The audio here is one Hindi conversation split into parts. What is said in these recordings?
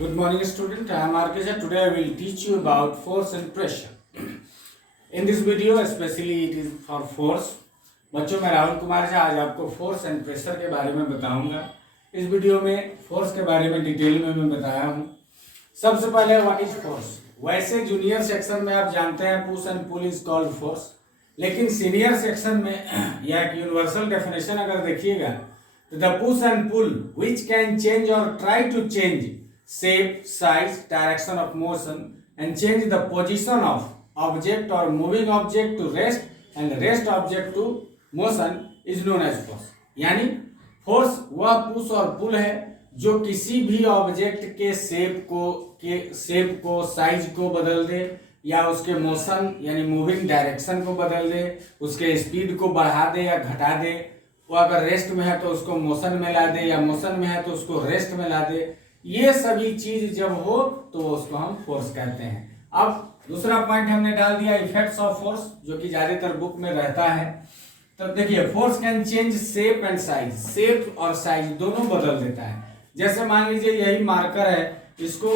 Good morning, student. I am Arkesha. Today I will teach you about force and pressure. In this video, especially it is for force. बच्चों, मैं राहुल कुमार झा आज आपको फोर्स एंड प्रेशर के बारे में बताऊंगा। इस वीडियो में फोर्स के बारे में डिटेल में मैं बताया हूँ। सबसे पहले व्हाट इज फोर्स। वैसे जूनियर सेक्शन में आप जानते हैं push and pull is called force, लेकिन सीनियर सेक्शन में या एक यूनिवर्सल डेफिनेशन अगर देखिएगा तो the push and pull which can change और try to change shape, size, direction of motion and change the position of object or moving object to rest and rest object to motion is known as force। यानी फोर्स वह पुश और पुल है जो किसी भी ऑब्जेक्ट के शेप को साइज को बदल दे या उसके मोशन यानी मूविंग डायरेक्शन को बदल दे, उसके स्पीड को बढ़ा दे या घटा दे। वो अगर रेस्ट में है तो उसको मोशन में ला दे या मोशन में है तो उसको रेस्ट में ला दे। ये सभी चीज जब हो तो उसको हम फोर्स कहते हैं। अब दूसरा पॉइंट हमने डाल दिया इफेक्ट्स ऑफ फोर्स, जो कि ज्यादातर बुक में रहता है। तो देखिए force can change shape and size. Shape और साइज दोनों बदल देता है। जैसे मान लीजिए यही मार्कर है, इसको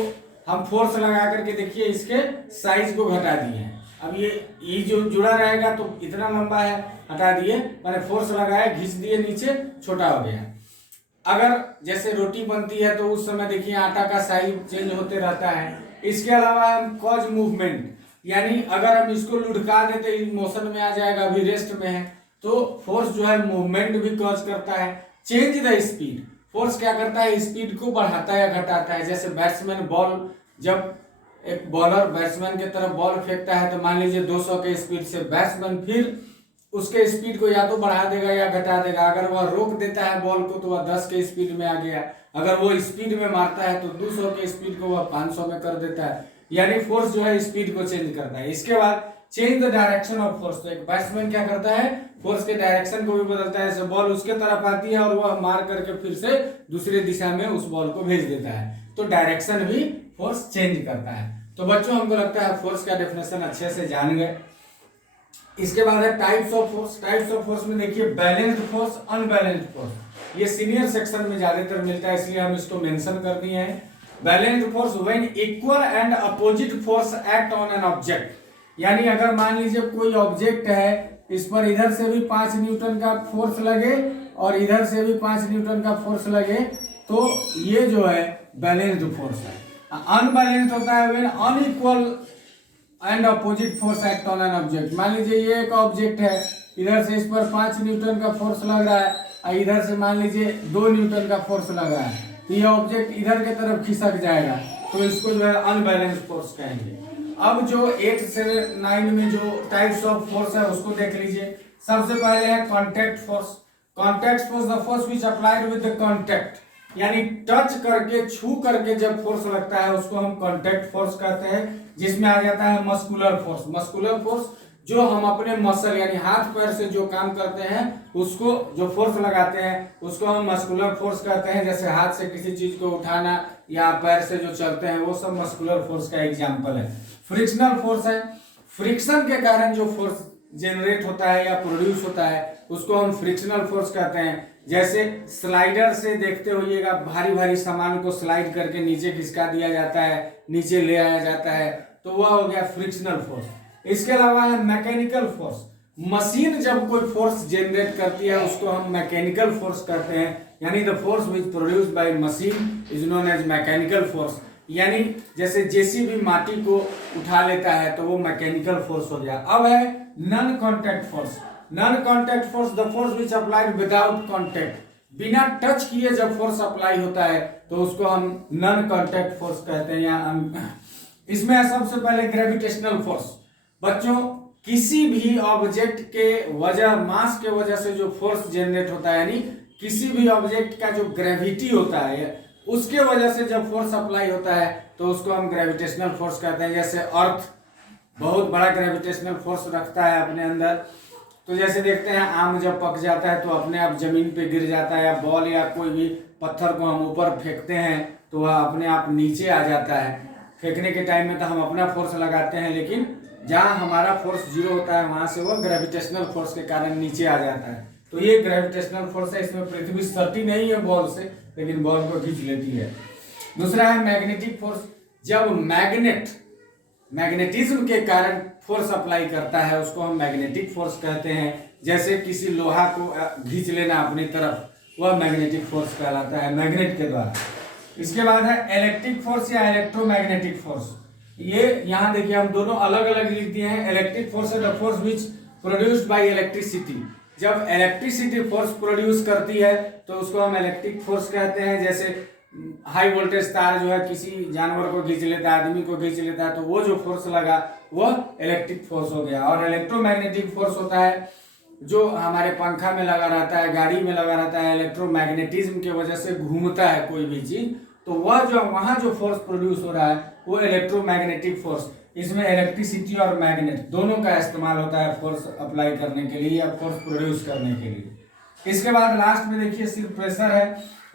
हम फोर्स लगा करके देखिए इसके साइज को घटा दिए हैं। अब ये जो जुड़ा रहेगा तो इतना लंबा है, हटा दिए, मैंने फोर्स लगाया, घिस दिए, नीचे छोटा हो गया। अगर जैसे रोटी बनती है तो उस समय देखिए आटा का साइज चेंज होते रहता है। इसके अलावा हम कॉज मूवमेंट, यानी अगर हम इसको लुढ़का देते इस मोशन में आ जाएगा, अभी रेस्ट में है, तो फोर्स जो है मूवमेंट भी कॉज करता है। चेंज द स्पीड, फोर्स क्या करता है, स्पीड को बढ़ाता है या घटाता है। जैसे बैट्समैन बॉल, जब एक बॉलर बैट्समैन की तरफ बॉल फेंकता है तो मान लीजिए 200 के स्पीड से, बैट्समैन फिर उसके स्पीड को या तो बढ़ा देगा या घटा देगा। अगर वह रोक देता है बॉल को तो वह 10 के स्पीड में आ गया, अगर वो स्पीड में मारता है तो 200 के स्पीड को वह 500 में कर देता है। यानी फोर्स जो है स्पीड को चेंज करता है। इसके बाद change the direction of force. तो एक बैट्समैन क्या करता है, फोर्स के डायरेक्शन को भी बदलता है। जैसे बॉल उसके तरफ आती है और वह मार करके फिर से दूसरे दिशा में उस बॉल को भेज देता है। तो डायरेक्शन भी फोर्स चेंज करता है। तो बच्चों हमको लगता है फोर्स का डेफिनेशन अच्छे से जान गए। इसके बाद है types of force. Types of force में देखिए बैलेंस्ड फोर्स, अनबैलेंस्ड फोर्स। ये सीनियर सेक्शन में ज्यादातर मिलता है, इसलिए हम इसको मेंशन कर दिए हैं। Balanced force when equal and opposite force act on an object. यानी अगर मान लीजिए कोई ऑब्जेक्ट है, इस पर इधर से भी 5 न्यूटन का फोर्स लगे और इधर से भी 5 न्यूटन का फोर्स लगे, तो ये जो है बैलेंस्ड फोर्स है। अनबैलेंस्ड होता है when unequal and opposite force act on an object. मान लीजिए ये एक ऑब्जेक्ट है, इधर से इस पर 5 न्यूटन का फोर्स लग रहा है और इधर से मान लीजिए 2 न्यूटन का फोर्स लग रहा है, तो ये ऑब्जेक्ट इधर की तरफ खिसक जाएगा, तो इसको जो है अनबैलेंस्ड फोर्स कहेंगे। अब जो 8 से 9 में जो टाइप्स ऑफ फोर्स है उसको देख लीजिए। सबसे पहले है contact force. Contact force the force which applied with the contact, यानी टच करके, छू करके जब फोर्स लगता है उसको हम कॉन्टैक्ट फोर्स कहते हैं। जिसमें आ जाता है मस्कुलर फोर्स। मस्कुलर फोर्स जो हम अपने मसल यानी हाथ पैर से जो काम करते हैं उसको जो फोर्स लगाते हैं उसको हम मस्कुलर फोर्स कहते हैं। जैसे हाथ से किसी चीज को उठाना या पैर से जो चलते हैं वो सब मस्कुलर फोर्स का एग्जाम्पल है। फ्रिक्शनल फोर्स है, फ्रिक्शन के कारण जो फोर्स जनरेट होता है या प्रोड्यूस होता है उसको हम फ्रिक्शनल फोर्स कहते हैं। जैसे स्लाइडर से देखते होइएगा, भारी भारी सामान को स्लाइड करके नीचे खिसका दिया जाता है, नीचे ले आया जाता है, तो वह हो गया फ्रिक्शनल फोर्स। इसके अलावा है मैकेनिकल फोर्स। मशीन जब कोई फोर्स जनरेट करती है उसको हम मैकेनिकल फोर्स कहते हैं। यानी the force which produced by machine is known as mechanical force. यानी जैसे जेसीबी माटी को उठा लेता है तो वो मैकेनिकल फोर्स हो गया। अब है non contact force. Non contact force the force which applied without contact. बिना टच किए जब फोर्स अप्लाई होता है तो उसको हम नॉन कॉन्टैक्ट फोर्स कहते हैं। या इसमें सबसे पहले ग्रेविटेशनल फोर्स। बच्चों किसी भी ऑब्जेक्ट के वजह, मास के वजह से जो फोर्स जनरेट होता है, यानी किसी भी ऑब्जेक्ट का जो ग्रेविटी होता है उसके वजह से जब फोर्स अप्लाई होता है तो उसको हम ग्रेविटेशनल फोर्स कहते हैं। जैसे अर्थ बहुत बड़ा ग्रेविटेशनल फोर्स रखता है अपने अंदर। तो जैसे देखते हैं आम जब पक जाता है तो अपने आप जमीन पे गिर जाता है, या बॉल या कोई भी पत्थर को हम ऊपर फेंकते हैं तो वह अपने आप नीचे आ जाता है। फेंकने के टाइम में तो हम अपना फोर्स लगाते हैं, लेकिन जहाँ हमारा फोर्स 0 होता है वहां से वो ग्रेविटेशनल फोर्स के कारण नीचे आ जाता है। तो ये ग्रेविटेशनल फोर्स है। इसमें पृथ्वी सटी नहीं है बॉल से, लेकिन बॉल को खींच लेती है। दूसरा है मैग्नेटिक फोर्स, जब मैग्नेटिज्म के कारण फोर्स अप्लाई करता है उसको हम मैग्नेटिक फोर्स कहते हैं। जैसे किसी लोहा को खींच लेना अपनी तरफ, वह मैग्नेटिक फोर्स कहलाता है, मैग्नेट के द्वारा। इसके बाद है इलेक्ट्रिक फोर्स या इलेक्ट्रोमैग्नेटिक फोर्स। ये यहाँ देखिए हम दोनों अलग अलग लिख दिए हैं। इलेक्ट्रिक फोर्स है the force which produced bye electricity. जब इलेक्ट्रिसिटी फोर्स प्रोड्यूस करती है तो उसको हम इलेक्ट्रिक फोर्स कहते हैं। जैसे हाई वोल्टेज तार जो है किसी जानवर को खींच लेता है, आदमी को खींच लेता है, तो वो जो फोर्स लगा वह इलेक्ट्रिक फोर्स हो गया। और इलेक्ट्रोमैग्नेटिक फोर्स होता है जो हमारे पंखा में लगा रहता है, गाड़ी में लगा रहता है, इलेक्ट्रोमैग्नेटिज्म की वजह से घूमता है कोई भी चीज, तो वह जो वहां जो फोर्स प्रोड्यूस हो रहा है वो इलेक्ट्रोमैग्नेटिक फोर्स। इसमें इलेक्ट्रिसिटी और मैग्नेट दोनों का इस्तेमाल होता है फोर्स अप्लाई करने के लिए या फोर्स प्रोड्यूस करने के लिए। इसके बाद लास्ट में देखिए सिर्फ प्रेशर है।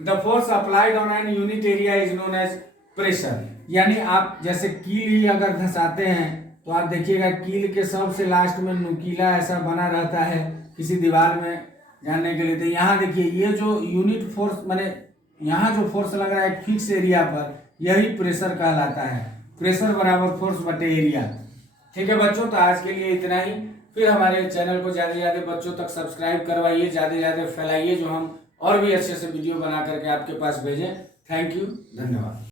The force applied on an unit area is known as pressure. यानी आप जैसे कील ही अगर धंसाते हैं तो आप देखिएगा कील के सबसे लास्ट में नुकीला ऐसा बना रहता है किसी दीवार में जाने के लिए। तो यहाँ देखिए ये जो यूनिट फोर्स माने यहाँ जो फोर्स लग रहा है फिक्स एरिया पर, यही प्रेशर कहलाता है। प्रेशर बराबर फोर्स बटे एरिया। ठीक है बच्चों, तो आज के लिए इतना ही। फिर हमारे चैनल को ज़्यादा से ज़्यादा बच्चों तक सब्सक्राइब करवाइए, ज़्यादा से ज़्यादा फैलाइए, जो हम और भी अच्छे से वीडियो बना करके आपके पास भेजें। थैंक यू, धन्यवाद।